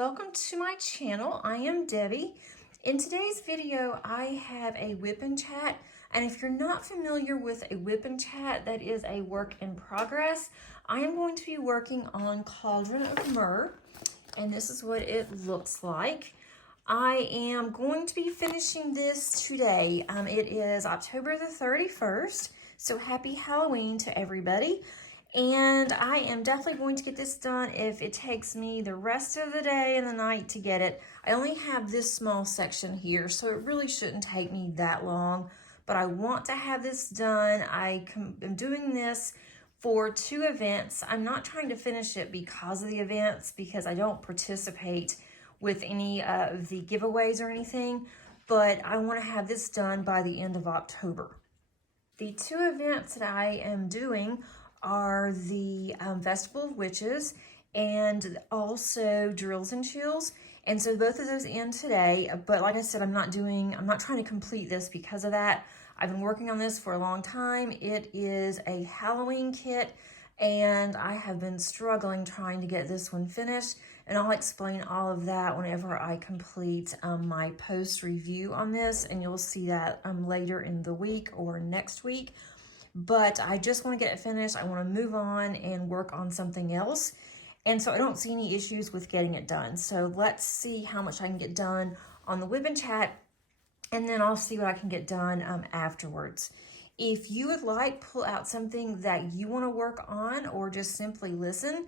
welcome to my channel. I am Debbie. In today's video, I have a WIP and chat, and if you're not familiar with a WIP and chat, that is a work in progress. I am going to be working on Cauldron of Myrrh, and this is what it looks like. I am going to be finishing this today. It is October the 31st, so happy Halloween to everybody. And I am definitely going to get this done if it takes me the rest of the day and the night to get it. I only have this small section here, so it really shouldn't take me that long, but I want to have this done. I am doing this for 2 events. I'm not trying to finish it because of the events, because I don't participate with any of the giveaways or anything, but I want to have this done by the end of October. The 2 events that I am doing are the Festival of Witches and also Drills and Chills. And so both of those end today, but like I said, I'm not trying to complete this because of that. I've been working on this for a long time. It is a Halloween kit, and I have been struggling trying to get this one finished, and I'll explain all of that whenever I complete my post review on this, and you'll see that later in the week or next week. But I just want to get it finished. I want to move on and work on something else. And so I don't see any issues with getting it done. So let's see how much I can get done on the WIP and chat, and then I'll see what I can get done afterwards. If you would like, pull out something that you want to work on or just simply listen.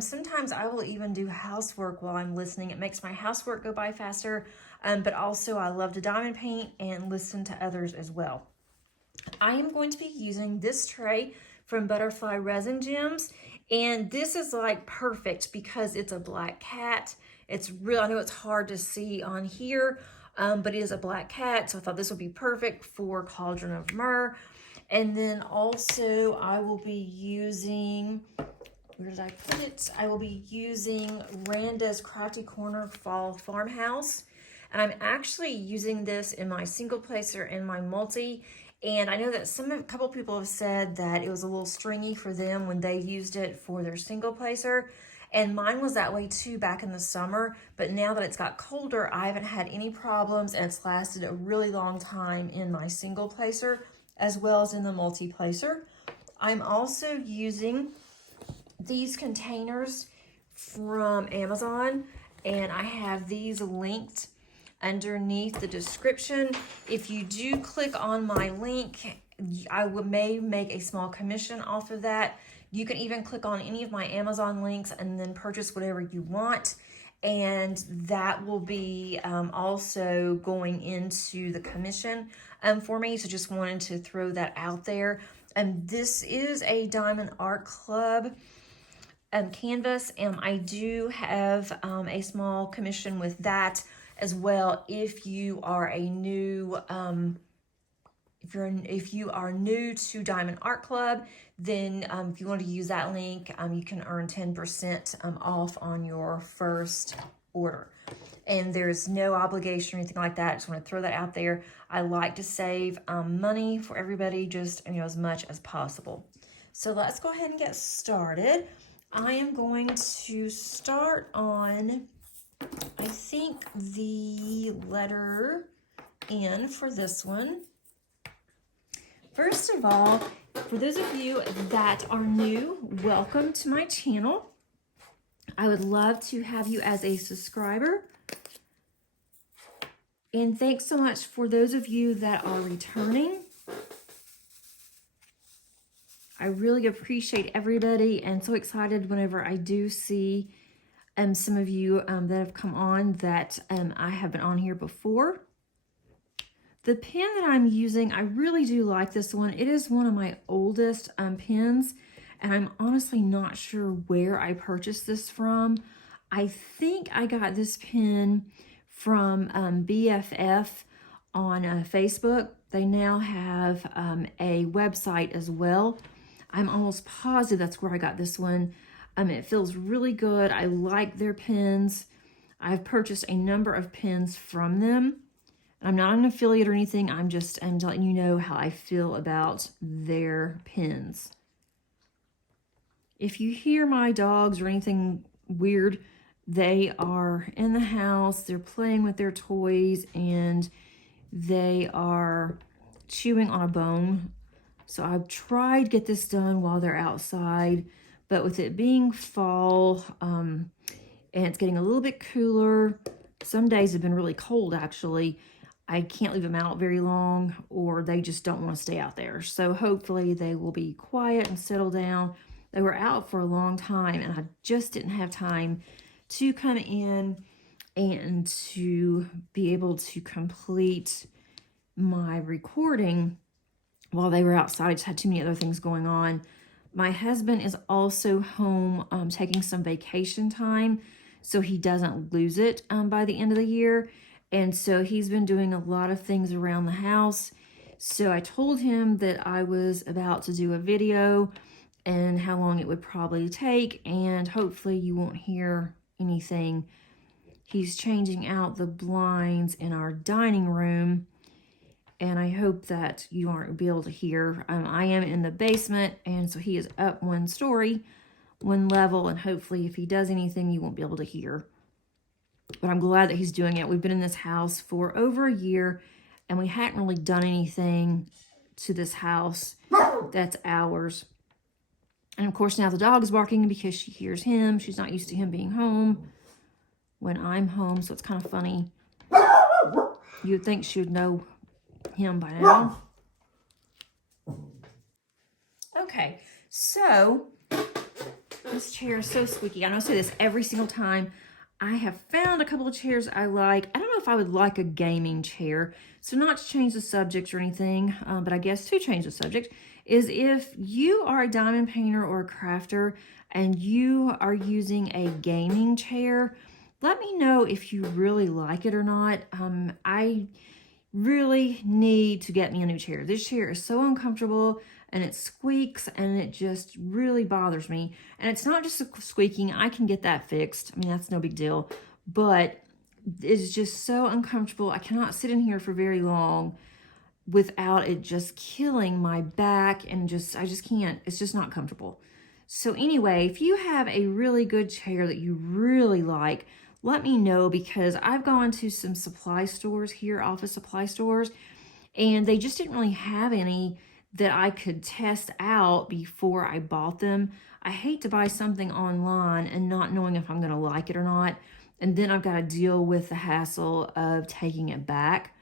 Sometimes I will even do housework while I'm listening. It makes my housework go by faster, but also I love to diamond paint and listen to others as well. I am going to be using this tray from Butterfly Resin Gems, and this is like perfect because it's a black cat. It's real. I know it's hard to see on here, but it is a black cat, so I thought this would be perfect for Cauldron of Myrrh. And then also I will be using, where did I put it? I will be using Randa's Crafty Corner Fall Farmhouse, and I'm actually using this in my single placer and my multi. And I know that a couple people have said that it was a little stringy for them when they used it for their single placer. And mine was that way too back in the summer. But now that it's got colder, I haven't had any problems, and it's lasted a really long time in my single placer as well as in the multi placer. I'm also using these containers from Amazon, and I have these linked underneath the description. If you do click on my link, I may make a small commission off of that. You can even click on any of my Amazon links and then purchase whatever you want, and that will be also going into the commission for me. So just wanted to throw that out there. And this is a Diamond Art Club canvas, and I do have a small commission with that as well. If you are a new, if you are new to Diamond Art Club, then if you want to use that link, you can earn 10% off on your first order. And there's no obligation or anything like that. I just want to throw that out there. I like to save money for everybody, just as much as possible. So let's go ahead and get started. I am going to start on, I think, the letter N for this one. First of all, for those of you that are new, welcome to my channel. I would love to have you as a subscriber. And thanks so much for those of you that are returning. I really appreciate everybody, and so excited whenever I do see some of you that have come on that I have been on here before. The pen that I'm using, I really do like this one. It is one of my oldest pens, and I'm honestly not sure where I purchased this from. I think I got this pen from BFF on Facebook. They now have a website as well. I'm almost positive that's where I got this one. It feels really good. I like their pens. I've purchased a number of pens from them. I'm not an affiliate or anything. I'm just letting you know how I feel about their pens. If you hear my dogs or anything weird, They are in the house, they're playing with their toys, and they are chewing on a bone. So I've tried to get this done while they're outside, but with it being fall, and it's getting a little bit cooler, some days have been really cold actually, I can't leave them out very long, or they just don't want to stay out there. So hopefully they will be quiet and settle down. They were out for a long time, and I just didn't have time to come in and to be able to complete my recording while they were outside. I just had too many other things going on. My husband is also home taking some vacation time, so he doesn't lose it by the end of the year. And so he's been doing a lot of things around the house. So I told him that I was about to do a video and how long it would probably take, and hopefully you won't hear anything. He's changing out the blinds in our dining room, and I hope that you aren't be able to hear. I am in the basement, and so he is up one story, one level, and hopefully if he does anything, you won't be able to hear. But I'm glad that he's doing it. We've been in this house for over a year, and we hadn't really done anything to this house that's ours. And of course now the dog is barking because she hears him. She's not used to him being home when I'm home, so it's kind of funny. You'd think she would know him by now. Okay, so this chair is so squeaky. I know I say this every single time. I have found a couple of chairs I like. I don't know if I would like a gaming chair. So not to change the subject or anything, but I guess to change the subject is if you are a diamond painter or a crafter and you are using a gaming chair, let me know if you really like it or not. I really need to get me a new chair. This chair is so uncomfortable, and it squeaks, and it just really bothers me. And it's not just squeaking. I can get that fixed. I mean, that's no big deal. But it's just so uncomfortable. I cannot sit in here for very long without it just killing my back, and I just can't. It's just not comfortable. So anyway, if you have a really good chair that you really like, let me know, because I've gone to some supply stores here, office supply stores, and they just didn't really have any that I could test out before I bought them. I hate to buy something online and not knowing if I'm going to like it or not, and then I've got to deal with the hassle of taking it back.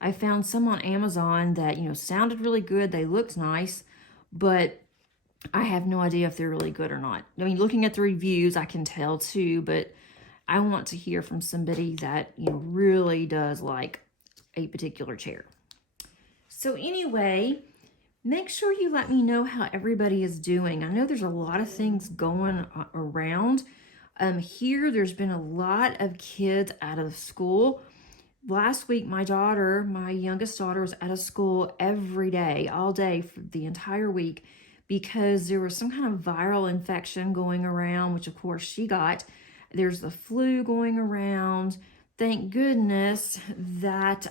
I found some on Amazon that, sounded really good. They looked nice, but I have no idea if they're really good or not. I mean, looking at the reviews, I can tell too, but I want to hear from somebody that, really does like a particular chair. So anyway, make sure you let me know how everybody is doing. I know there's a lot of things going around. Here, there's been a lot of kids out of school. Last week, my youngest daughter, was out of school every day, all day, for the entire week, because there was some kind of viral infection going around, which of course she got. There's the flu going around. Thank goodness that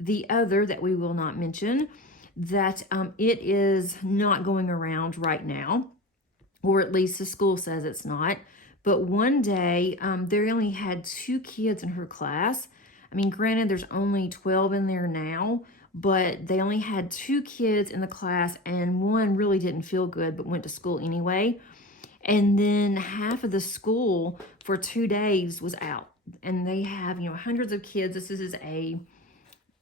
the other that we will not mention, that it is not going around right now, or at least the school says it's not. But one day, they only had 2 kids in her class. I mean, granted, there's only 12 in there now, but they only had 2 kids in the class, and one really didn't feel good but went to school anyway. And then half of the school for 2 days was out. And they have, hundreds of kids. This is a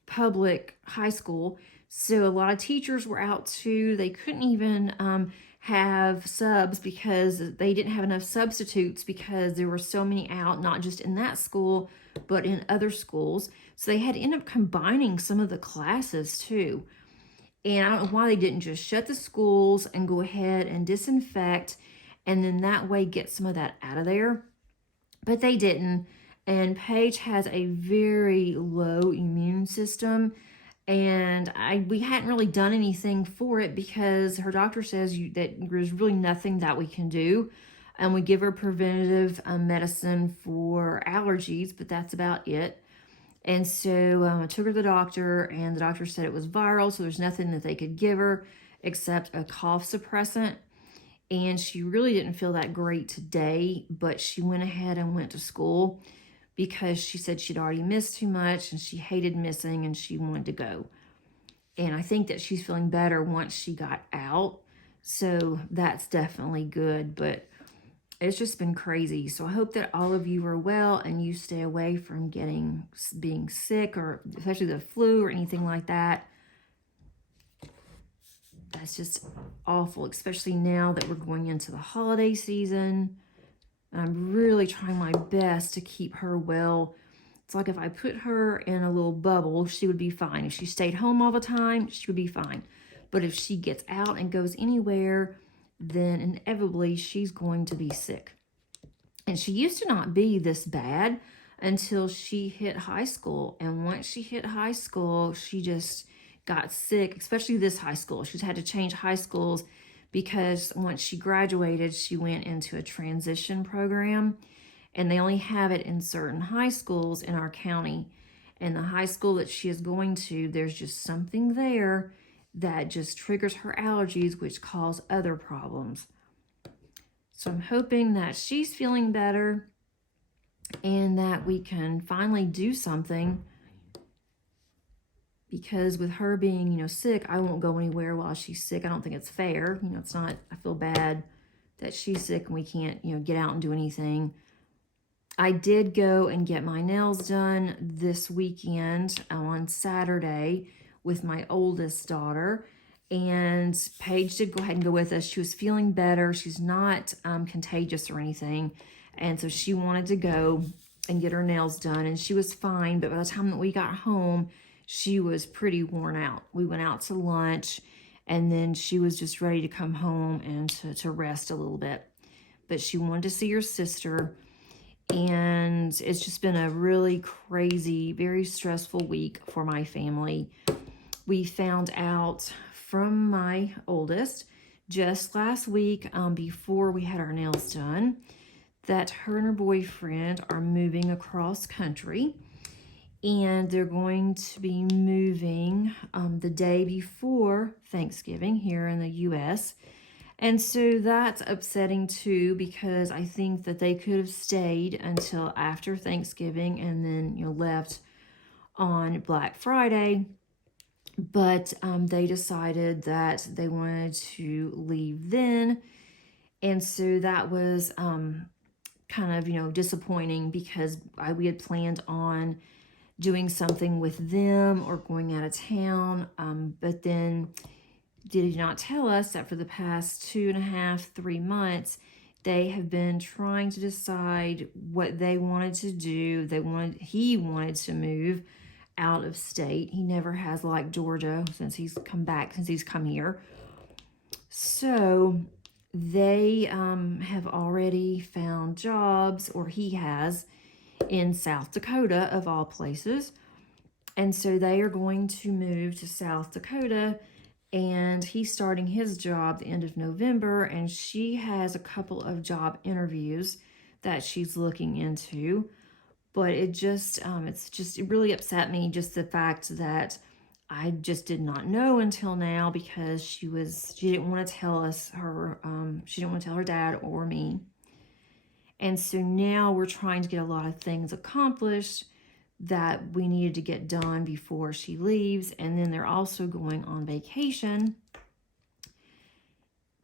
public high school. So a lot of teachers were out too. They couldn't even have subs because they didn't have enough substitutes, because there were so many out, not just in that school, but in other schools. So they had to end up combining some of the classes too. And I don't know why they didn't just shut the schools and go ahead and disinfect, and then that way get some of that out of there. But they didn't. And Paige has a very low immune system, and we hadn't really done anything for it because her doctor says that there's really nothing that we can do. And we give her preventative medicine for allergies, but that's about it. And so I took her to the doctor, and the doctor said it was viral, so there's nothing that they could give her except a cough suppressant. and she really didn't feel that great today, but she went ahead and went to school because she said she'd already missed too much and she hated missing and she wanted to go. And I think that she's feeling better once she got out. So that's definitely good, but it's just been crazy. So I hope that all of you are well and you stay away from being sick, or especially the flu or anything like that. That's just awful, especially now that we're going into the holiday season. I'm really trying my best to keep her well. It's like if I put her in a little bubble, she would be fine. If she stayed home all the time, she would be fine. But if she gets out and goes anywhere, then inevitably she's going to be sick. And she used to not be this bad until she hit high school. And once she hit high school, she just got sick, especially this high school. She's had to change high schools because once she graduated, she went into a transition program, and they only have it in certain high schools in our county. And the high school that she is going to, there's just something there that just triggers her allergies, which cause other problems. So I'm hoping that she's feeling better and that we can finally do something, because with her being, sick, I won't go anywhere while she's sick. I don't think it's fair. It's not, I feel bad that she's sick and we can't, get out and do anything. I did go and get my nails done this weekend on Saturday with my oldest daughter, and Paige did go ahead and go with us. She was feeling better. She's not contagious or anything, and so she wanted to go and get her nails done, and she was fine, but by the time that we got home, she was pretty worn out. We went out to lunch, and then she was just ready to come home and to rest a little bit. But she wanted to see her sister, and it's just been a really crazy, very stressful week for my family. We found out from my oldest just last week, before we had our nails done, that her and her boyfriend are moving across country. And they're going to be moving the day before Thanksgiving here in the U.S. And so that's upsetting too, because I think that they could have stayed until after Thanksgiving and then, left on Black Friday. But they decided that they wanted to leave then. And so that was kind of, disappointing, because we had planned on doing something with them or going out of town, but then did not tell us that for the past 2.5, 3 months, they have been trying to decide what they wanted to do. He wanted to move out of state. He never has liked Georgia since he's come here. So they have already found jobs, or he has, in South Dakota, of all places. And so they are going to move to South Dakota, and he's starting his job the end of November, and she has a couple of job interviews that she's looking into. But it really upset me, just the fact that I just did not know until now, because she didn't want to tell us she didn't want to tell her dad or me. And so now we're trying to get a lot of things accomplished that we needed to get done before she leaves. And then they're also going on vacation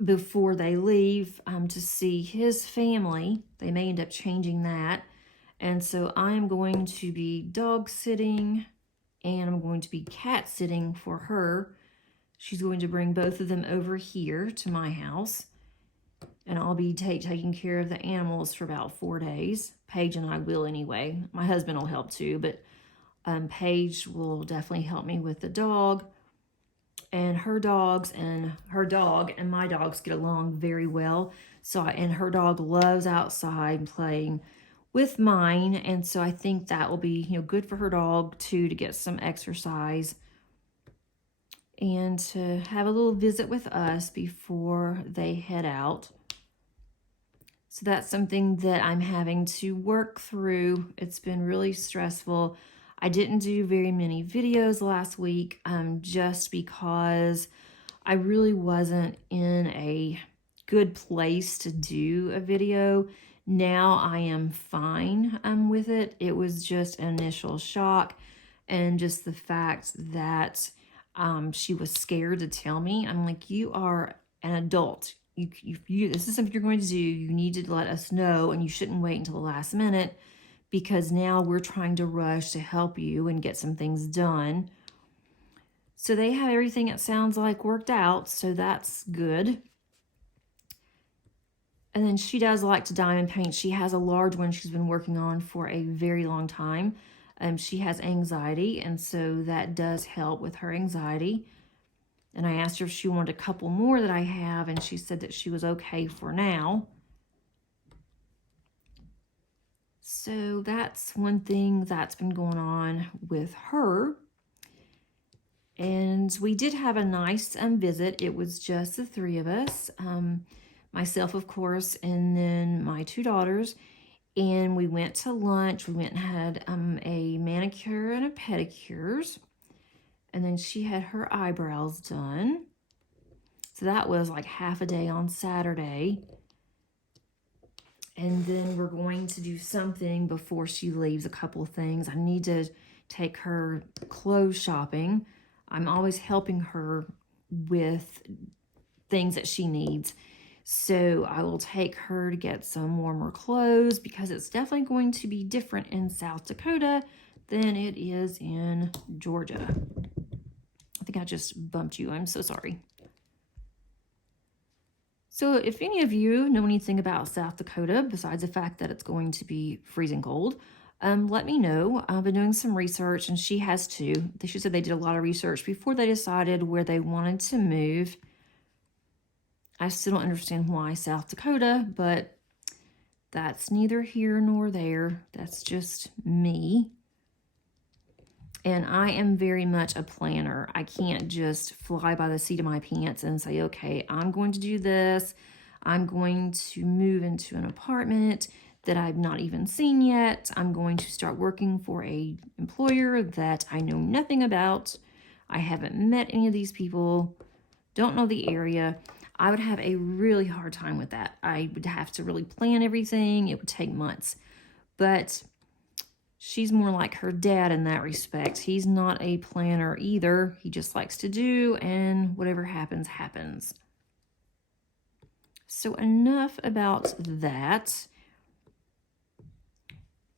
before they leave to see his family. They may end up changing that. And so I'm going to be dog sitting, and I'm going to be cat sitting for her. She's going to bring both of them over here to my house. And I'll be taking care of the animals for about 4 days. Paige and I will anyway. My husband will help too, but Paige will definitely help me with the dog. And her dog and my dogs get along very well. And her dog loves outside playing with mine. And so I think that will be, good for her dog too, to get some exercise and to have a little visit with us before they head out. So that's something that I'm having to work through. It's been really stressful. I didn't do very many videos last week just because I really wasn't in a good place to do a video. Now I am fine with it. It was just an initial shock, and just the fact that she was scared to tell me. I'm like, you are an adult. This is something you're going to do. You need to let us know, and you shouldn't wait until the last minute, because now we're trying to rush to help you and get some things done. So they have everything, it sounds like, worked out, so that's good. And then she does like to diamond paint. She has a large one she's been working on for a very long time. She has anxiety, and so that does help with her anxiety. And I asked her if she wanted a couple more that I have, and she said that she was okay for now. So that's one thing that's been going on with her. And we did have a nice visit. It was just the three of us, myself, of course, and then my two daughters. And we went to lunch. We went and had a manicure and a pedicures. And then she had her eyebrows done. So that was like half a day on Saturday. And then we're going to do something before she leaves, a couple of things. I need to take her clothes shopping. I'm always helping her with things that she needs. So I will take her to get some warmer clothes, because it's definitely going to be different in South Dakota than it is in Georgia. I think I just bumped you. I'm so sorry. So if any of you know anything about South Dakota, besides the fact that it's going to be freezing cold, let me know. I've been doing some research, and she has too. She said they did a lot of research before they decided where they wanted to move. I still don't understand why South Dakota, but that's neither here nor there. That's just me. And I am very much a planner. I can't just fly by the seat of my pants and say, okay, I'm going to do this. I'm going to move into an apartment that I've not even seen yet. I'm going to start working for an employer that I know nothing about. I haven't met any of these people, don't know the area. I would have a really hard time with that. I would have to really plan everything. It would take months. But she's more like her dad in that respect. He's not a planner either. He just likes to do, and whatever happens, happens. So enough about that.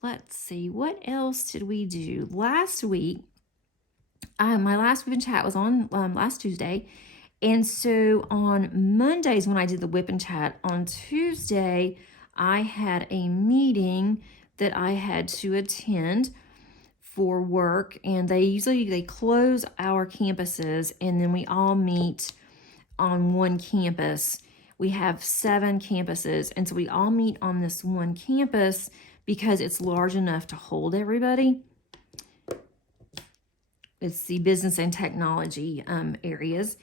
Let's see, what else did we do? Last week, my last WIP and chat was on last Tuesday. And so on Mondays when I did the WIP and chat, on Tuesday, I had a meeting that I had to attend for work, and they close our campuses, and then we all meet on one campus. We have 7 campuses, and so we all meet on this one campus because it's large enough to hold everybody. It's the business and technology areas.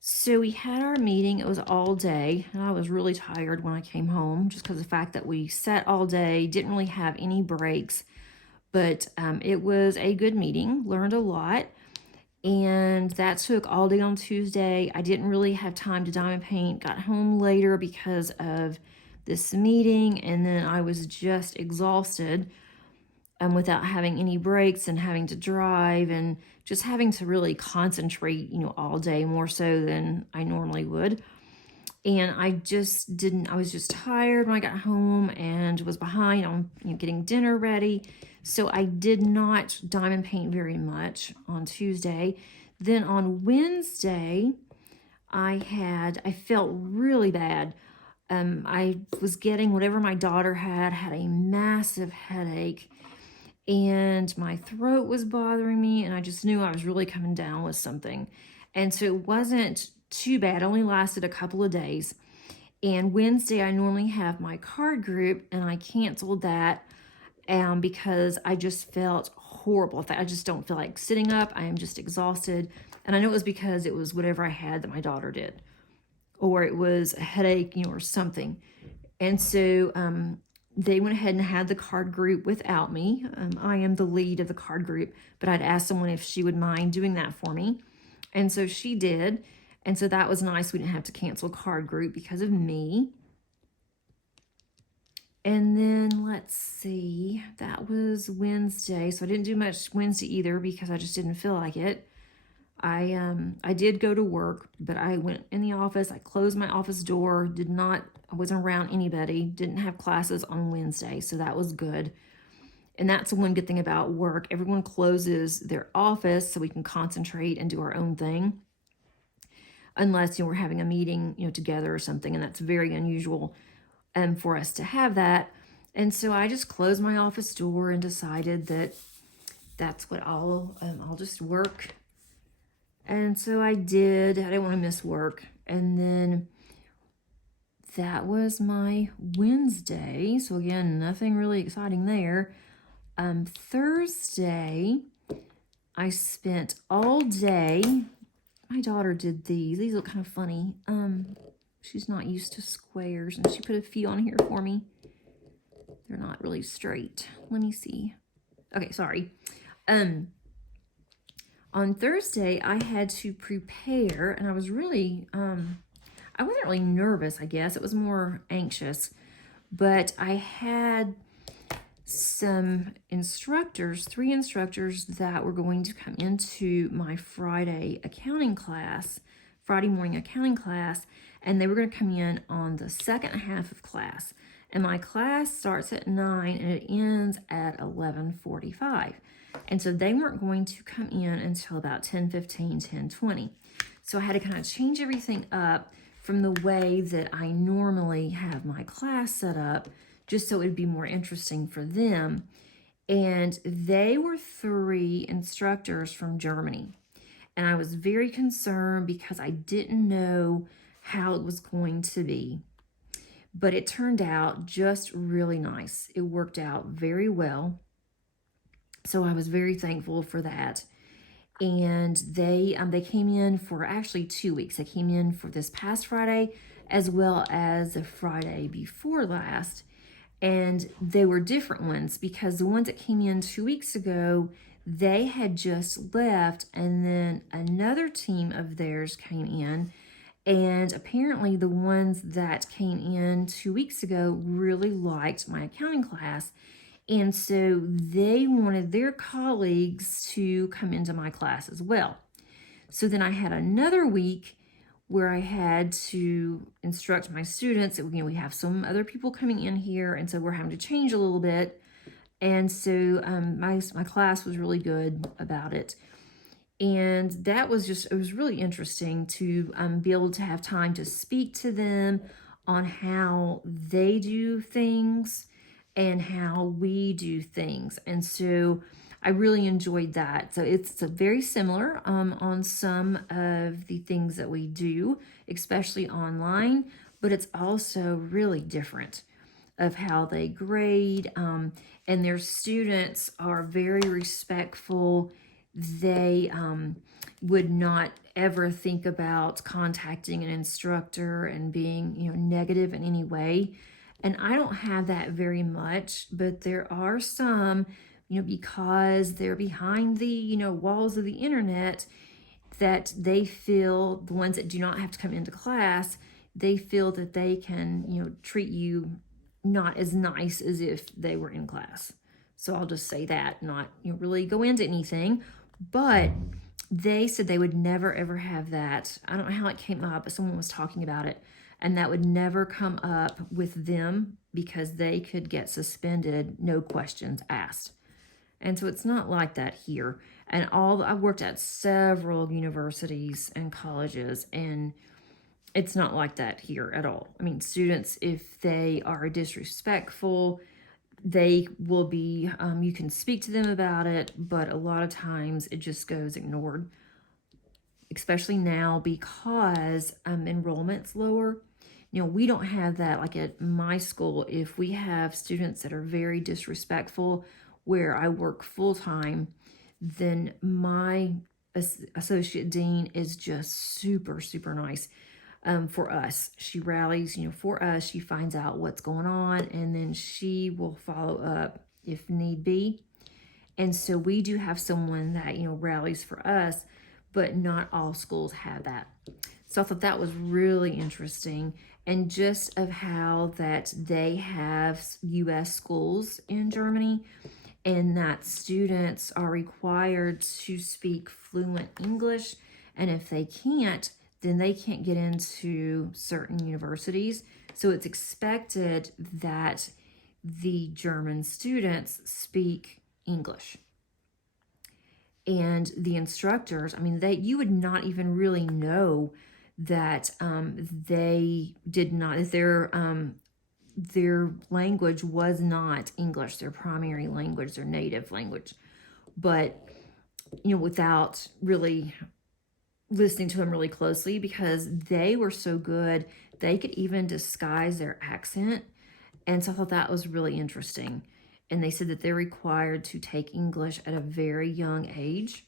So we had our meeting. It was all day, and I was really tired when I came home, just because of the fact that we sat all day, didn't really have any breaks. But it was a good meeting, learned a lot, and that took all day on Tuesday. I didn't really have time to diamond paint, got home later because of this meeting, and then I was just exhausted without having any breaks and having to drive and just having to really concentrate, all day, more so than I normally would. And I was just tired when I got home and was behind on getting dinner ready. So I did not diamond paint very much on Tuesday. Then on Wednesday, I felt really bad. I was getting whatever my daughter had a massive headache, and my throat was bothering me, and I just knew I was really coming down with something. And so it wasn't too bad. It only lasted a couple of days. And Wednesday, I normally have my card group, and I canceled that because I just felt horrible. I just don't feel like sitting up. I am just exhausted. And I know it was because it was whatever I had that my daughter did, or it was a headache, or something. And so they went ahead and had the card group without me. I am the lead of the card group, but I'd asked someone if she would mind doing that for me. And so she did. And so that was nice. We didn't have to cancel card group because of me. And then let's see, that was Wednesday. So I didn't do much Wednesday either because I just didn't feel like it. I did go to work, but I went in the office. I closed my office door. I wasn't around anybody. Didn't have classes on Wednesday, so that was good. And that's the one good thing about work. Everyone closes their office so we can concentrate and do our own thing. Unless we're having a meeting, together or something, and that's very unusual for us to have that. And so I just closed my office door and decided that that's what I'll just work. And so I did. I didn't want to miss work. And then that was my Wednesday. So again, nothing really exciting there. Thursday, I spent all day. My daughter did these. These look kind of funny. She's not used to squares, and she put a few on here for me. They're not really straight. Let me see. Okay, sorry. On Thursday, I had to prepare, and I was really, I wasn't really nervous, I guess. It was more anxious. But I had some instructors, 3 instructors that were going to come into my Friday morning accounting class, and they were going to come in on the second half of class. And my class starts at 9 and it ends at 11:45. And so they weren't going to come in until about 10:15, 10:20. So I had to kind of change everything up from the way that I normally have my class set up, just so it would be more interesting for them. And they were 3 instructors from Germany. And I was very concerned because I didn't know how it was going to be. But it turned out just really nice. It worked out very well. So I was very thankful for that. And they came in for actually 2 weeks. They came in for this past Friday as well as the Friday before last. And they were different ones because the ones that came in 2 weeks ago, they had just left, and then another team of theirs came in. And apparently the ones that came in 2 weeks ago really liked my accounting class. And so they wanted their colleagues to come into my class as well. So then I had another week where I had to instruct my students. We have some other people coming in here, and so we're having to change a little bit. And so my class was really good about it. And that was it was really interesting to be able to have time to speak to them on how they do things and how we do things. And so I really enjoyed that. So it's very similar on some of the things that we do, especially online, but it's also really different of how they grade. And their students are very respectful. They would not ever think about contacting an instructor and being, negative in any way. And I don't have that very much, but there are some, because they're behind the, walls of the internet, that they feel, the ones that do not have to come into class, they feel that they can, treat you not as nice as if they were in class. So I'll just say that, not really go into anything. But they said they would never, ever have that. I don't know how it came up, but someone was talking about it. And that would never come up with them because they could get suspended, no questions asked. And so it's not like that here. And I worked at several universities and colleges, and it's not like that here at all. I mean, students, if they are disrespectful, they will be, you can speak to them about it, but a lot of times it just goes ignored, especially now because enrollment's lower. We don't have that like at my school. If we have students that are very disrespectful where I work full-time, then my associate dean is just super, super nice. For us, she rallies, for us, she finds out what's going on, and then she will follow up if need be. And so we do have someone that, rallies for us, but not all schools have that. So I thought that was really interesting. And just of how that they have U.S. schools in Germany, and that students are required to speak fluent English. And if they can't, then they can't get into certain universities. So it's expected that the German students speak English. And the instructors, I mean, you would not even really know that they did not, their language was not English, their primary language, their native language. But, without really listening to them really closely, because they were so good, they could even disguise their accent. And so I thought that was really interesting. And they said that they're required to take English at a very young age.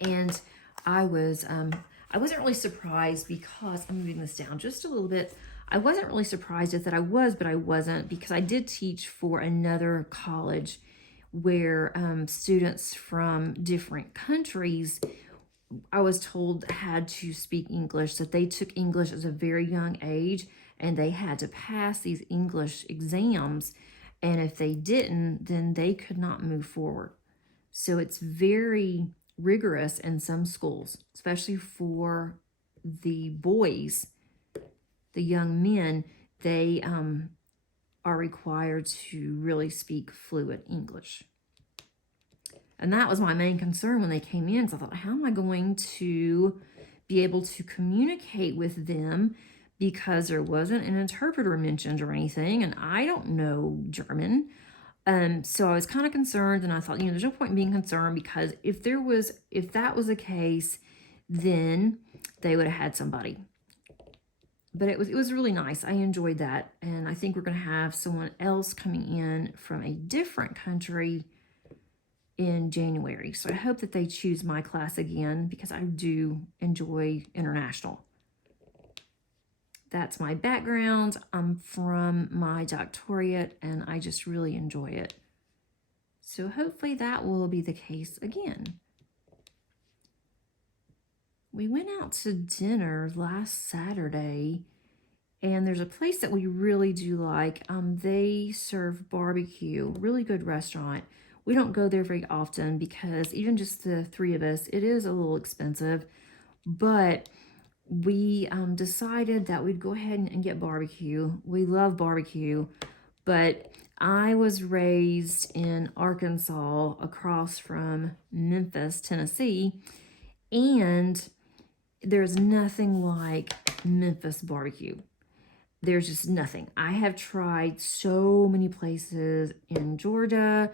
And I wasn't really surprised, because I'm moving this down just a little bit. I wasn't really surprised at that. I was, but I wasn't, because I did teach for another college where students from different countries, I was told, had to speak English, that they took English at a very young age, and they had to pass these English exams. And if they didn't, then they could not move forward. So it's very rigorous in some schools, especially for the boys, the young men. They are required to really speak fluent English. And that was my main concern when they came in. So I thought, how am I going to be able to communicate with them? Because there wasn't an interpreter mentioned or anything, and I don't know German. So I was kind of concerned, and I thought, there's no point in being concerned, because if that was the case, then they would have had somebody. But it was really nice. I enjoyed that. And I think we're going to have someone else coming in from a different country in January. So I hope that they choose my class again, because I do enjoy international. That's my background. I'm from my doctorate, and I just really enjoy it. So hopefully that will be the case again. We went out to dinner last Saturday, and there's a place that we really do like. They serve barbecue, really good restaurant. We don't go there very often, because even just the three of us, it is a little expensive, but we decided that we'd go ahead and get barbecue. We love barbecue, but I was raised in Arkansas, across from Memphis, Tennessee, and there's nothing like Memphis barbecue. There's just nothing. I have tried so many places in Georgia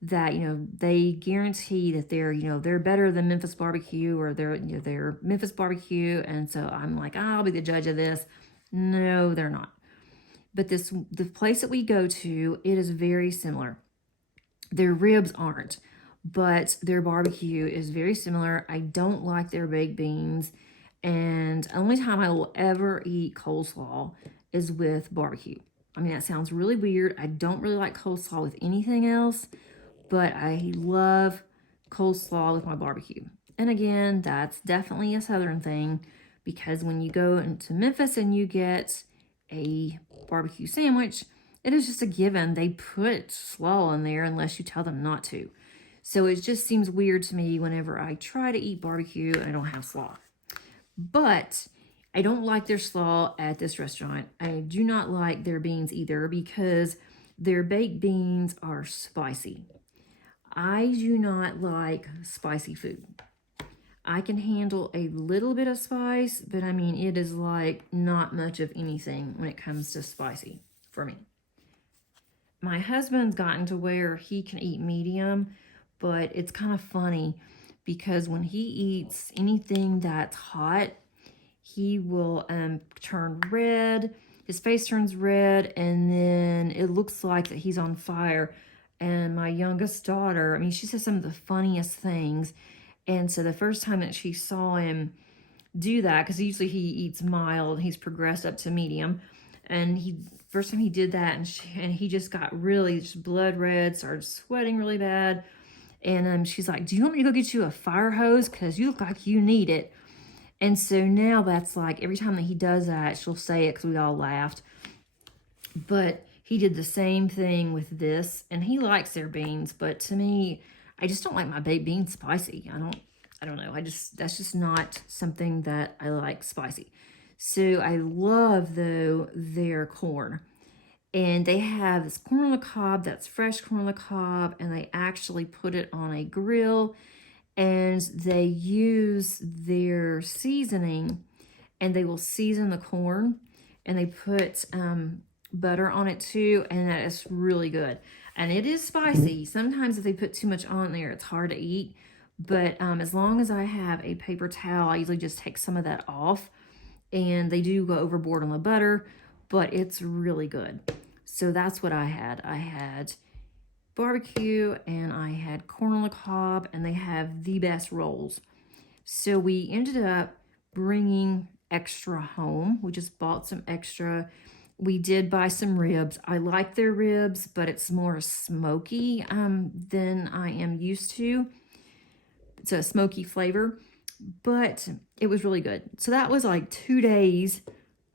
that, they guarantee that they're better than Memphis barbecue, or they're Memphis barbecue. And so I'm like, I'll be the judge of this. No, they're not. But the place that we go to, it is very similar. Their ribs aren't, but their barbecue is very similar. I don't like their baked beans. And the only time I will ever eat coleslaw is with barbecue. I mean, that sounds really weird. I don't really like coleslaw with anything else, but I love coleslaw with my barbecue. And again, that's definitely a Southern thing, because when you go into Memphis and you get a barbecue sandwich, it is just a given. They put slaw in there unless you tell them not to. So it just seems weird to me whenever I try to eat barbecue and I don't have slaw. But I don't like their slaw at this restaurant. I do not like their beans either, because their baked beans are spicy. I do not like spicy food. I can handle a little bit of spice, but I mean, it is like not much of anything when it comes to spicy for me. My husband's gotten to where he can eat medium, but it's kind of funny, because when he eats anything that's hot, he will turn red. His face turns red, and then it looks like that he's on fire. And my youngest daughter, I mean, she says some of the funniest things. And so the first time that she saw him do that, because usually he eats mild, he's progressed up to medium. And first time he did that, and he just got really just blood red, started sweating really bad. And she's like, do you want me to go get you a fire hose? Because you look like you need it. And so now that's like, every time that he does that, she'll say it because we all laughed. But he did the same thing with this, and he likes their beans, but to me, I just don't like my baked beans spicy. I don't know. That's just not something that I like spicy. So I love, though, their corn. And they have this corn on the cob, that's fresh corn on the cob, and they actually put it on a grill, and they use their seasoning, and they will season the corn, and they put butter on it too, and that is really good. And it is spicy. Sometimes if they put too much on there, it's hard to eat. But as long as I have a paper towel, I usually just take some of that off. And they do go overboard on the butter, but it's really good. So that's what I had. I had barbecue and I had corn on the cob, and they have the best rolls. So we ended up bringing extra home. We just bought some extra. We did buy some ribs. I like their ribs, but it's more smoky than I am used to. It's a smoky flavor, but it was really good. So that was like 2 days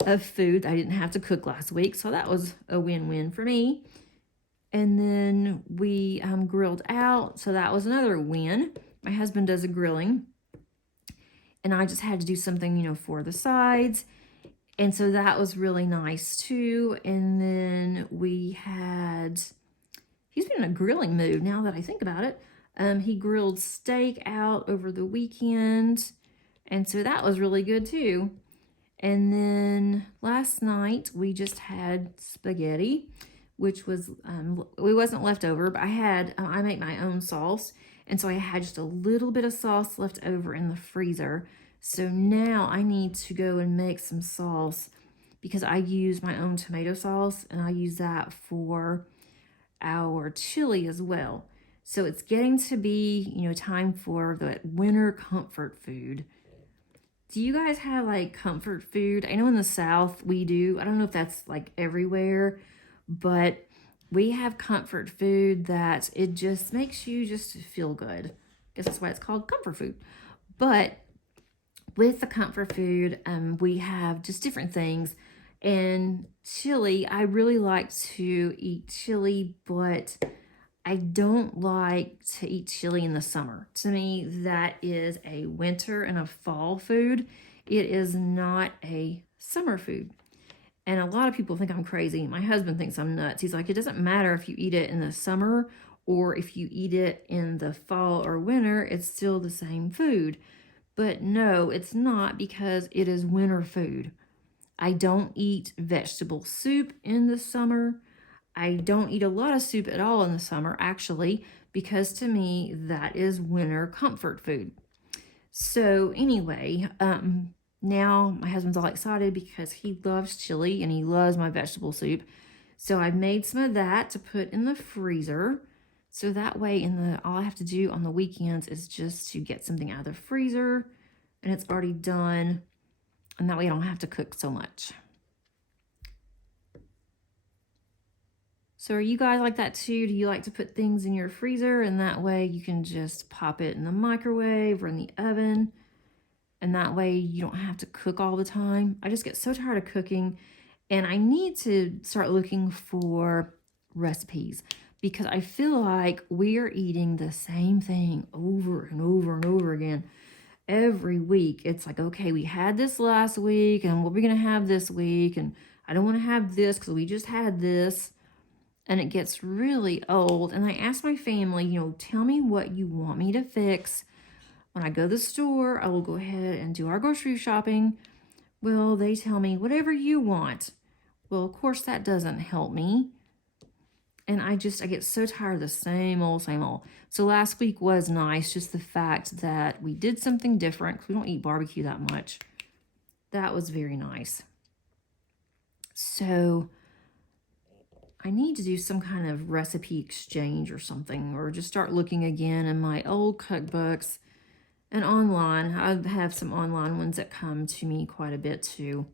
of food I didn't have to cook last week. So that was a win-win for me. And then we grilled out. So that was another win. My husband does the grilling, and I just had to do something, you know, for the sides. And so that was really nice too. And then he's been in a grilling mood now that I think about it. He grilled steak out over the weekend. And so that was really good too. And then last night we just had spaghetti, which was, it wasn't leftover, but I make my own sauce. And so I had just a little bit of sauce left over in the freezer. So now I need to go and make some sauce, because I use my own tomato sauce, and I use that for our chili as well. So it's getting to be, you know, time for the winter comfort food. Do you guys have like comfort food? I know in the South we do. I don't know if that's like everywhere, but we have comfort food that it just makes you just feel good. I guess that's why it's called comfort food. But with the comfort food, we have just different things. And chili, I really like to eat chili, but I don't like to eat chili in the summer. To me, that is a winter and a fall food. It is not a summer food. And a lot of people think I'm crazy. My husband thinks I'm nuts. He's like, it doesn't matter if you eat it in the summer or if you eat it in the fall or winter, it's still the same food. But no, it's not, because it is winter food. I don't eat vegetable soup in the summer. I don't eat a lot of soup at all in the summer, actually, because to me, that is winter comfort food. So anyway, now my husband's all excited because he loves chili and he loves my vegetable soup. So I made some of that to put in the freezer. So that way all I have to do on the weekends is just to get something out of the freezer and it's already done. And that way I don't have to cook so much. So are you guys like that too? Do you like to put things in your freezer and that way you can just pop it in the microwave or in the oven? And that way you don't have to cook all the time. I just get so tired of cooking, and I need to start looking for recipes because I feel like we are eating the same thing over and over and over again. Every week, it's like, okay, we had this last week, and what are we going to have this week? And I don't want to have this because we just had this. And it gets really old. And I ask my family, tell me what you want me to fix. When I go to the store, I will go ahead and do our grocery shopping. Well, they tell me whatever you want. Well, of course, that doesn't help me. And I get so tired of the same old, same old. So last week was nice, just the fact that we did something different, because we don't eat barbecue that much. That was very nice. So I need to do some kind of recipe exchange or something, or just start looking again in my old cookbooks and online. I have some online ones that come to me quite a bit too.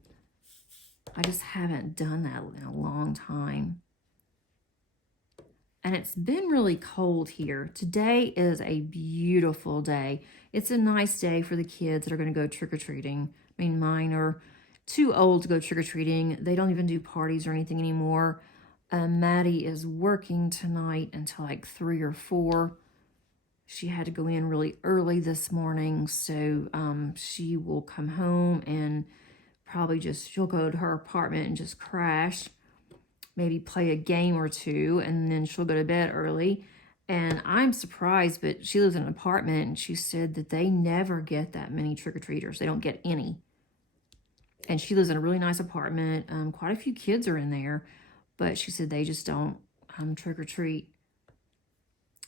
I just haven't done that in a long time. and it's been really cold here. Today is a beautiful day. It's a nice day for the kids that are going to go trick-or-treating. I mean, mine are too old to go trick-or-treating. They don't even do parties or anything anymore. Maddie is working tonight until like 3 or 4. She had to go in really early this morning, so she will come home and probably she'll go to her apartment and just crash, maybe play a game or two, and then she'll go to bed early. And I'm surprised, but she lives in an apartment, and she said that they never get that many trick-or-treaters. They don't get any. And she lives in a really nice apartment. Quite a few kids are in there, but she said they just don't trick-or-treat.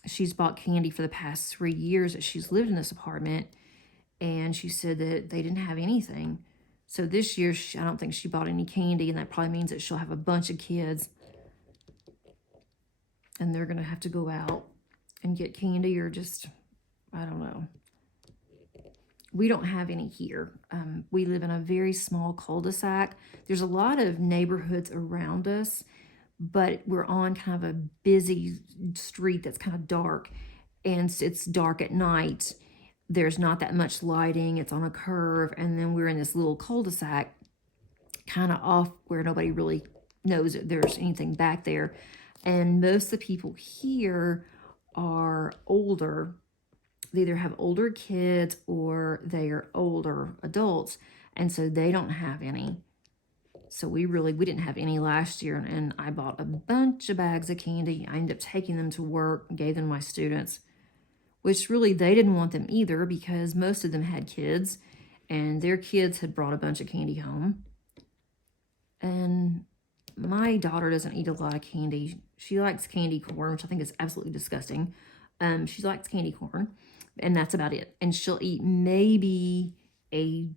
She's bought candy for the past 3 years that she's lived in this apartment, and she said that they didn't have anything. So this year, I don't think she bought any candy, and that probably means that she'll have a bunch of kids, and they're going to have to go out and get candy or just, I don't know. We don't have any here. We live in a very small cul-de-sac. There's a lot of neighborhoods around us, but we're on kind of a busy street that's kind of dark, and it's dark at night. There's not that much lighting. It's on a curve, and then we're in this little cul-de-sac kind of off where nobody really knows that there's anything back there. And most of the people here are older. They either have older kids or they are older adults, and so they don't have any. So we didn't have any last year, and I bought a bunch of bags of candy. I ended up taking them to work and gave them to my students, which really they didn't want them either because most of them had kids, and their kids had brought a bunch of candy home. And my daughter doesn't eat a lot of candy. She likes candy corn, which I think is absolutely disgusting. She likes candy corn, and that's about it. And she'll eat maybe a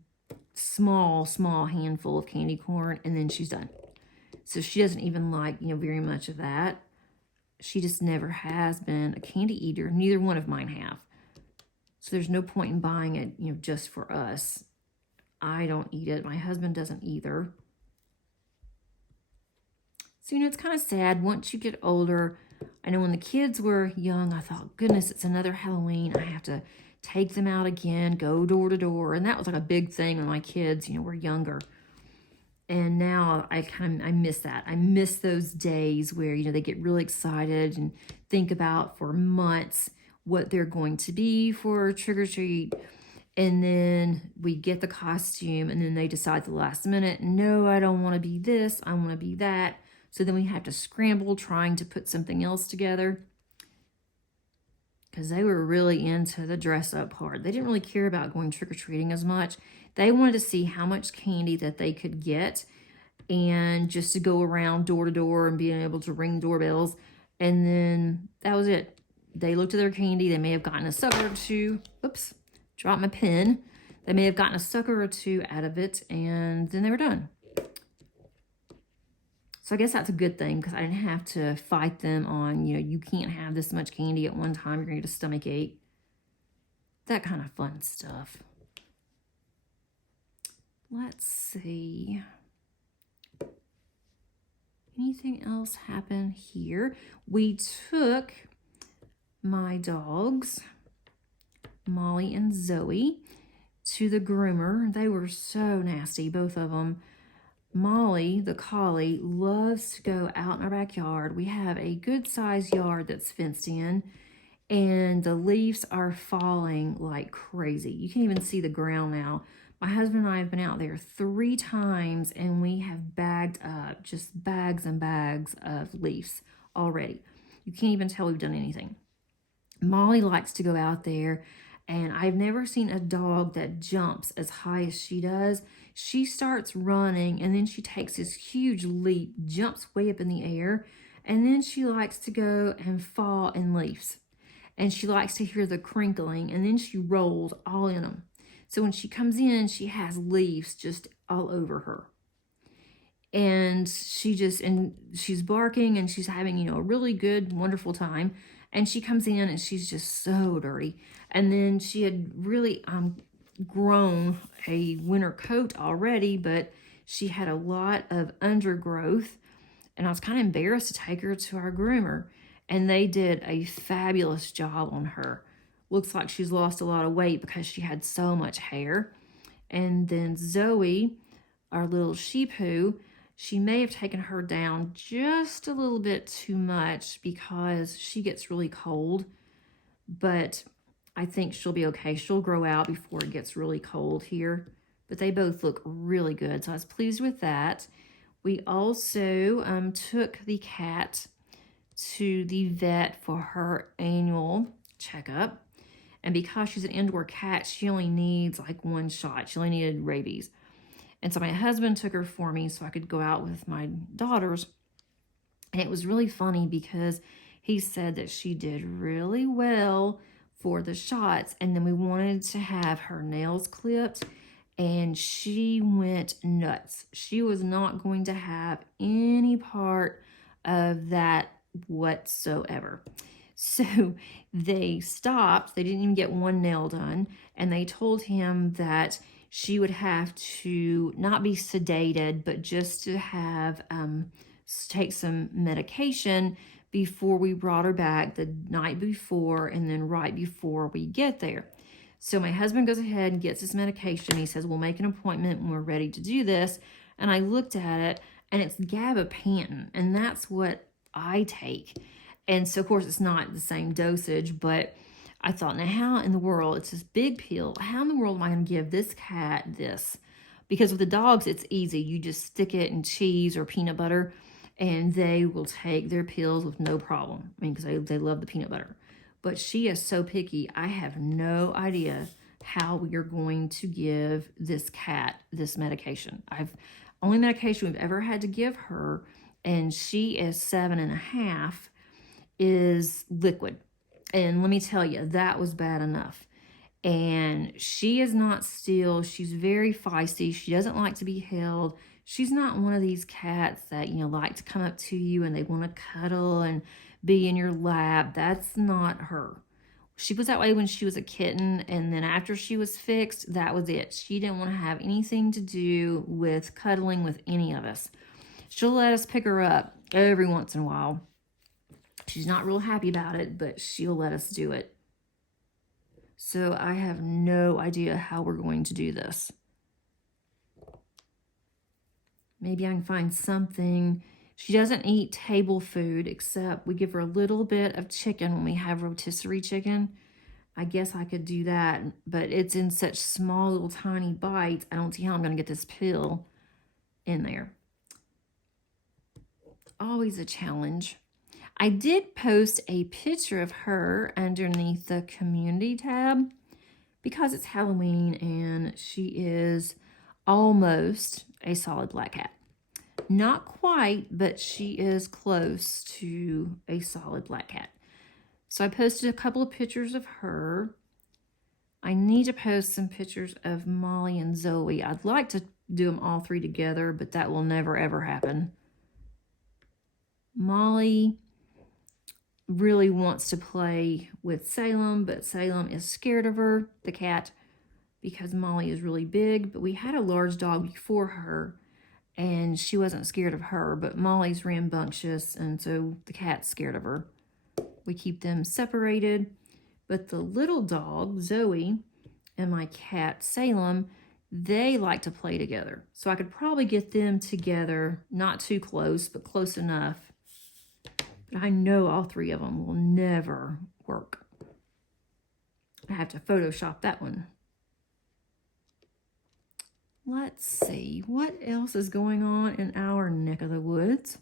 small handful of candy corn, and then she's done. So she doesn't even like, very much of that. She just never has been a candy eater. Neither one of mine have. So there's no point in buying it, just for us. I don't eat it. My husband doesn't either. So, it's kind of sad once you get older. I know when the kids were young, I thought, goodness, it's another Halloween. I have to take them out again, go door to door. And that was like a big thing when my kids, were younger. And now I miss that. I miss those days where, they get really excited and think about for months what they're going to be for trick or treat. And then we get the costume, and then they decide at the last minute, no, I don't want to be this, I want to be that. So then we have to scramble trying to put something else together. Because they were really into the dress-up part. They didn't really care about going trick-or-treating as much. They wanted to see how much candy that they could get, and just to go around door to door and being able to ring doorbells. And then that was it. They looked at their candy. They may have gotten a sucker or two. Oops, dropped my pen. They may have gotten a sucker or two out of it, and then they were done. So I guess that's a good thing, because I didn't have to fight them on, you can't have this much candy at one time. You're going to get a stomach ache. That kind of fun stuff. Let's see. Anything else happen here? We took my dogs, Molly and Zoe, to the groomer. They were so nasty, both of them. Molly, the collie, loves to go out in our backyard. We have a good-sized yard that's fenced in, and the leaves are falling like crazy. You can't even see the ground now. My husband and I have been out there 3 times, and we have bagged up just bags and bags of leaves already. You can't even tell we've done anything. Molly likes to go out there, and I've never seen a dog that jumps as high as she does. She starts running, and then she takes this huge leap, jumps way up in the air, and then she likes to go and fall in leaves. And she likes to hear the crinkling, and then she rolls all in them. So when she comes in, she has leaves just all over her. And she's barking, and she's having, a really good, wonderful time. And she comes in, and she's just so dirty. And then she had really grown a winter coat already, but she had a lot of undergrowth, and I was kind of embarrassed to take her to our groomer. and they did a fabulous job on her. Looks like she's lost a lot of weight because she had so much hair. And then Zoe, our little sheepoo, she may have taken her down just a little bit too much because she gets really cold, but I think she'll be okay. She'll grow out before it gets really cold here, but they both look really good, so I was pleased with that. We also took the cat to the vet for her annual checkup, and because she's an indoor cat, she only needs like one shot. She only needed rabies. And so my husband took her for me so I could go out with my daughters. And it was really funny because he said that she did really well for the shots. And then we wanted to have her nails clipped, and she went nuts. She was not going to have any part of that whatsoever. So they stopped. They didn't even get one nail done. And they told him that she would have to not be sedated, but just to have take some medication before we brought her back the night before and then right before we get there. So my husband goes ahead and gets his medication. He says, we'll make an appointment when we're ready to do this. And I looked at it, and it's gabapentin, and that's what I take. And so, of course, it's not the same dosage, but I thought, now how in the world, it's this big pill, how in the world am I going to give this cat this? Because with the dogs, it's easy. You just stick it in cheese or peanut butter, and they will take their pills with no problem. I mean, because they love the peanut butter. But she is so picky, I have no idea how we are going to give this cat this medication. Only medication we've ever had to give her, and she is 7.5, is liquid. And let me tell you, that was bad enough. And she is not still. She's very feisty. She doesn't like to be held. She's not one of these cats that, like to come up to you and they want to cuddle and be in your lap. That's not her. She was that way when she was a kitten, and then after she was fixed, that was it. She didn't want to have anything to do with cuddling with any of us. She'll let us pick her up every once in a while. She's not real happy about it, but she'll let us do it. So I have no idea how we're going to do this. Maybe I can find something. She doesn't eat table food, except we give her a little bit of chicken when we have rotisserie chicken. I guess I could do that, but it's in such small little tiny bites. I don't see how I'm going to get this pill in there. Always a challenge. I did post a picture of her underneath the community tab because it's Halloween and she is almost a solid black cat. Not quite, but she is close to a solid black cat. So I posted a couple of pictures of her. I need to post some pictures of Molly and Zoe. I'd like to do them all three together, but that will never ever happen. Molly really wants to play with Salem, but Salem is scared of her, the cat, because Molly is really big. But we had a large dog before her, and she wasn't scared of her, but Molly's rambunctious, and so the cat's scared of her. We keep them separated, but the little dog, Zoe, and my cat, Salem, they like to play together. So I could probably get them together, not too close, but close enough. But I know all three of them will never work. I have to Photoshop that one. Let's see, what else is going on in our neck of the woods?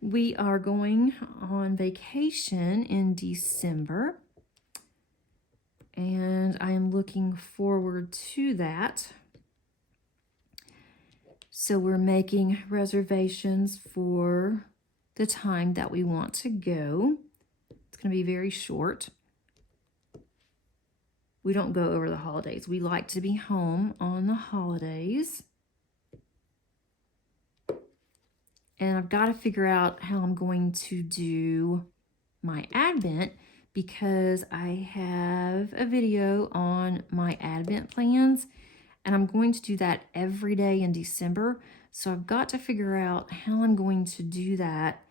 We are going on vacation in December, and I am looking forward to that. So we're making reservations for the time that we want to go. It's going to be very short. We don't go over the holidays. We like to be home on the holidays. And I've got to figure out how I'm going to do my Advent, because I have a video on my Advent plans, and I'm going to do that every day in December. So I've got to figure out how I'm going to do that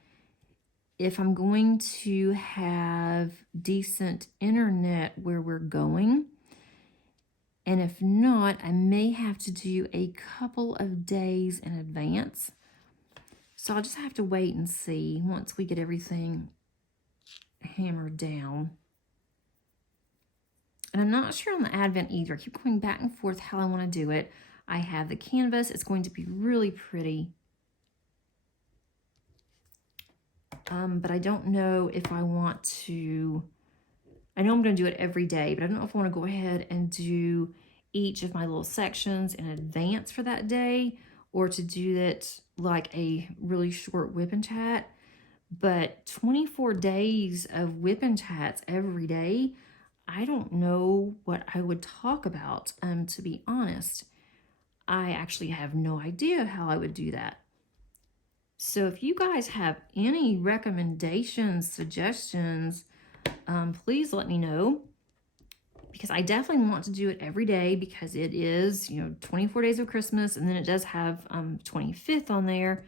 if I'm going to have decent internet where we're going. And if not, I may have to do a couple of days in advance. So I'll just have to wait and see once we get everything hammered down. And I'm not sure on the Advent either. I keep going back and forth how I want to do it. I have the canvas. It's going to be really pretty. But I don't know if I want to... I know I'm going to do it every day, but I don't know if I want to go ahead and do each of my little sections in advance for that day, or to do it like a really short WIP and chat. But 24 days of WIP and chats every day, I don't know what I would talk about, to be honest. I actually have no idea how I would do that. So if you guys have any recommendations, suggestions, please let me know, because I definitely want to do it every day, because it is, 24 days of Christmas, and then it does have 25th on there.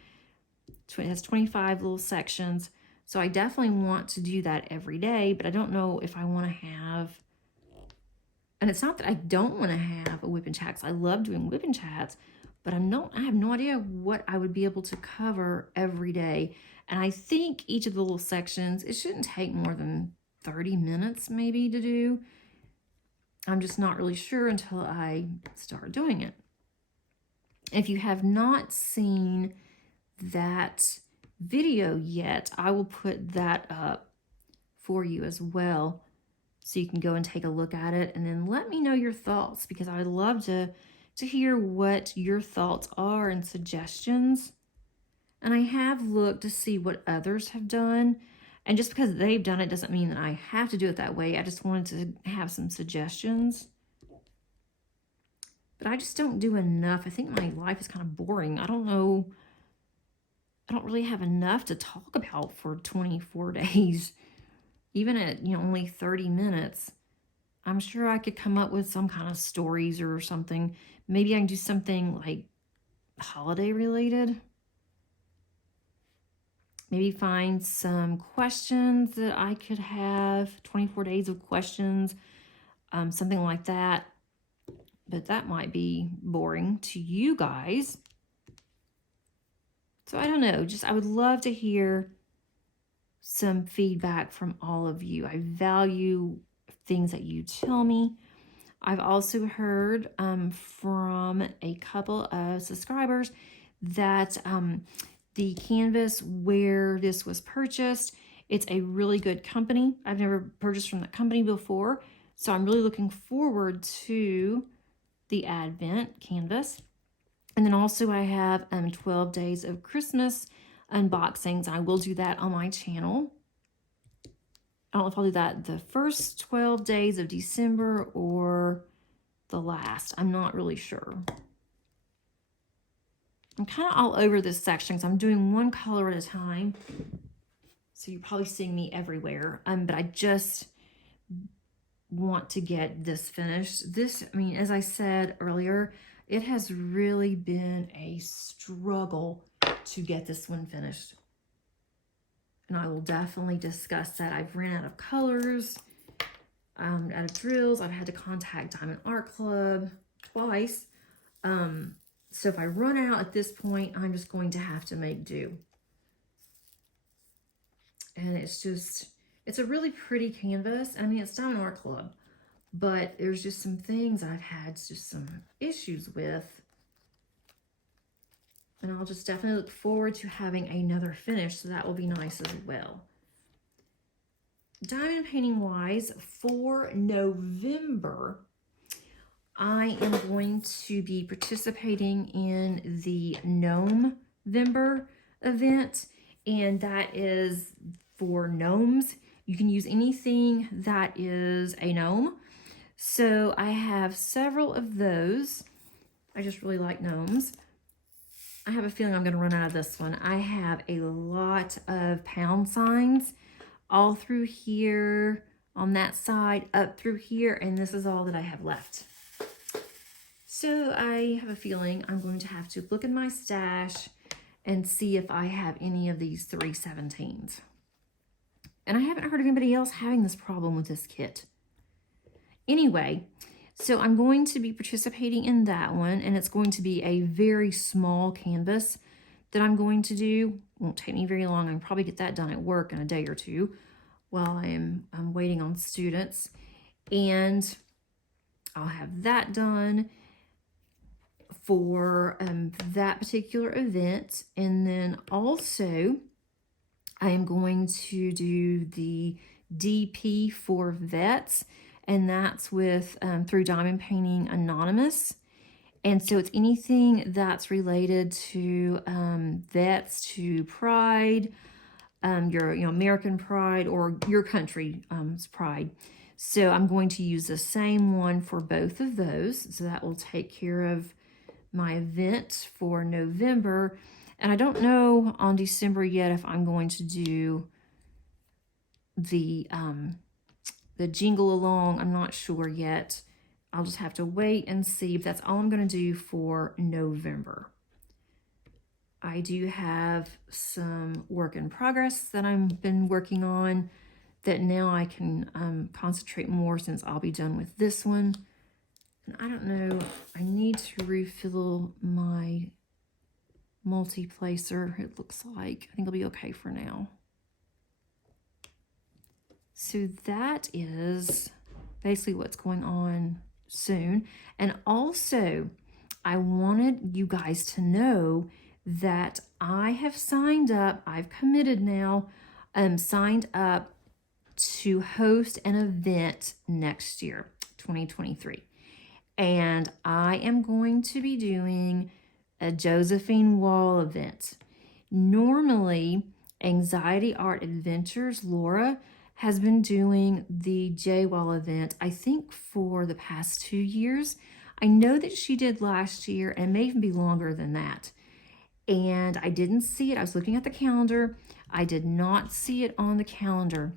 It has 25 little sections. So I definitely want to do that every day, but I don't know if I want to have, and it's not that I don't want to have a WIP and chat, 'cause I love doing WIP and chats, but I have no idea what I would be able to cover every day. And I think each of the little sections, it shouldn't take more than 30 minutes maybe to do. I'm just not really sure until I start doing it. If you have not seen that video yet, I will put that up for you as well, so you can go and take a look at it, and then let me know your thoughts, because I would love to hear what your thoughts are and suggestions. And I have looked to see what others have done, and just because they've done it doesn't mean that I have to do it that way. I just wanted to have some suggestions. But I just don't do enough. I think my life is kind of boring. I don't know. I don't really have enough to talk about for 24 days. Even at, only 30 minutes. I'm sure I could come up with some kind of stories or something. Maybe I can do something like holiday related. Maybe find some questions that I could have, 24 days of questions, something like that. But that might be boring to you guys. So I don't know, I would love to hear some feedback from all of you. I value things that you tell me. I've also heard from a couple of subscribers that the canvas where this was purchased, it's a really good company. I've never purchased from that company before, so I'm really looking forward to the Advent canvas. And then also I have 12 days of Christmas unboxings. I will do that on my channel. I don't know if I'll do that the first 12 days of December or the last. I'm not really sure. I'm kind of all over this section, so I'm doing one color at a time. So you're probably seeing me everywhere. But I just want to get this finished. This, as I said earlier, it has really been a struggle to get this one finished. And I will definitely discuss that. I've ran out of colors, out of drills. I've had to contact Diamond Art Club twice. So if I run out at this point, I'm just going to have to make do. And it's a really pretty canvas. It's Diamond Art Club, but there's just some things I've had some issues with. And I'll just definitely look forward to having another finish, so that will be nice as well. Diamond painting wise, for November, I am going to be participating in the Gnome-vember event, and that is for gnomes. You can use anything that is a gnome. So I have several of those. I just really like gnomes. I have a feeling I'm going to run out of this one. I have a lot of pound signs all through here, on that side, up through here, and this is all that I have left. So I have a feeling I'm going to have to look in my stash and see if I have any of these 317s. And I haven't heard of anybody else having this problem with this kit. Anyway, so I'm going to be participating in that one, and it's going to be a very small canvas that I'm going to do. Won't take me very long. I can probably get that done at work in a day or two while I'm waiting on students. And I'll have that done for that particular event. And then also I am going to do the DP for vets, and that's with through Diamond Painting Anonymous. And so it's anything that's related to vets, to pride, your American pride, or your country's pride. So I'm going to use the same one for both of those. So that will take care of my event for November. And I don't know on December yet if I'm going to do the jingle along. I'm not sure yet. I'll just have to wait and see, but that's all I'm going to do for November. I do have some work in progress that I've been working on that now I can concentrate more since I'll be done with this one. And I don't know, I need to refill my multi-placer, it looks like. I think I'll be okay for now. So that is basically what's going on soon. And also, I wanted you guys to know that I have signed up, I've committed now, signed up to host an event next year, 2023. And I am going to be doing a Josephine Wall event. Normally, Anxiety Art Adventures, Laura, has been doing the J-Wall event, I think for the past 2 years. I know that she did last year, and it may even be longer than that. And I didn't see it. I was looking at the calendar. I did not see it on the calendar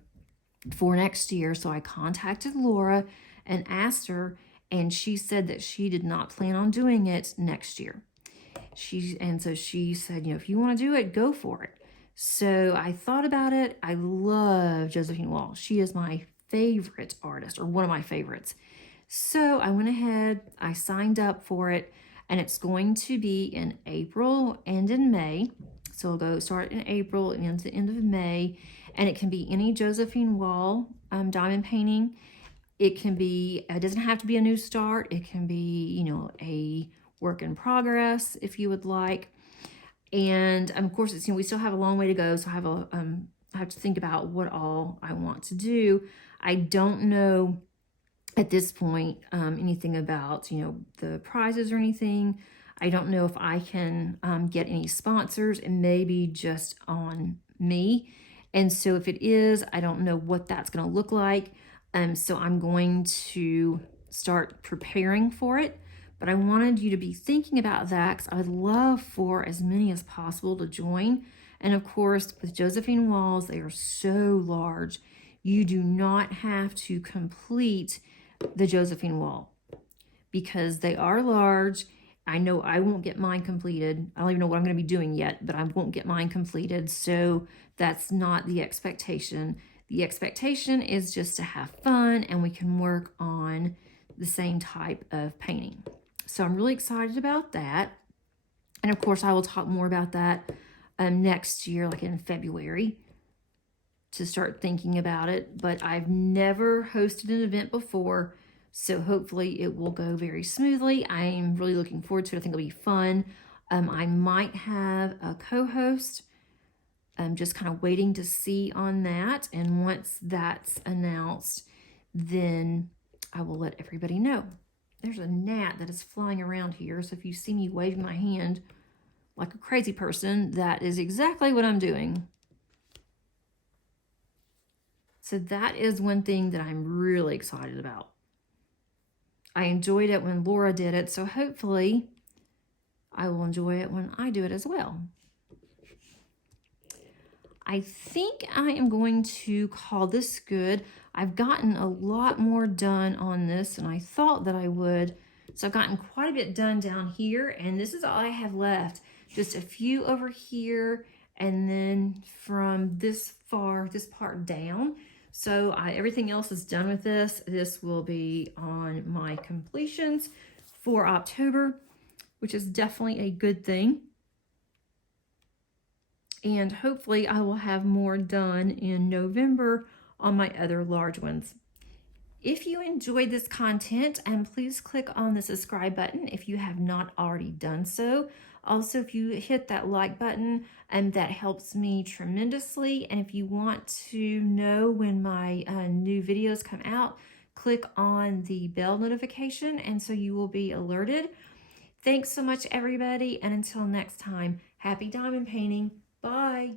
for next year. So I contacted Laura and asked her, and she said that she did not plan on doing it next year. So she said, if you want to do it, go for it. So I thought about it. I love Josephine Wall. She is my favorite artist, or one of my favorites. So I went ahead, I signed up for it, and it's going to be in April and in May. So I'll go start in April and into the end of May, and it can be any Josephine Wall diamond painting. It can be, it doesn't have to be a new start. It can be, a work in progress if you would like. And of course, it's, we still have a long way to go. So I have to think about what all I want to do. I don't know at this point anything about, the prizes or anything. I don't know if I can get any sponsors. It may be just on me. And so if it is, I don't know what that's going to look like. So I'm going to start preparing for it. But I wanted you to be thinking about that because I would love for as many as possible to join. And of course, with Josephine Walls, they are so large. You do not have to complete the Josephine Wall because they are large. I know I won't get mine completed. I don't even know what I'm going to be doing yet, but I won't get mine completed. So that's not the expectation. The expectation is just to have fun and we can work on the same type of painting. So I'm really excited about that. And of course, I will talk more about that next year, like in February, to start thinking about it. But I've never hosted an event before, so hopefully it will go very smoothly. I'm really looking forward to it. I think it'll be fun. I might have a co-host. I'm just kind of waiting to see on that. And once that's announced, then I will let everybody know. There's a gnat that is flying around here. So if you see me waving my hand like a crazy person, that is exactly what I'm doing. So that is one thing that I'm really excited about. I enjoyed it when Laura did it, so hopefully I will enjoy it when I do it as well. I think I am going to call this good. I've gotten a lot more done on this than I thought that I would. So I've gotten quite a bit done down here, and this is all I have left. Just a few over here and then from this part down. So everything else is done with this. This will be on my completions for October, which is definitely a good thing. And hopefully I will have more done in November on my other large ones. If you enjoyed this content, and please click on the subscribe button if you have not already done so. Also, if you hit that like button, that helps me tremendously. And if you want to know when my new videos come out, click on the bell notification, and so you will be alerted. Thanks so much, everybody, and until next time, happy diamond painting. Bye.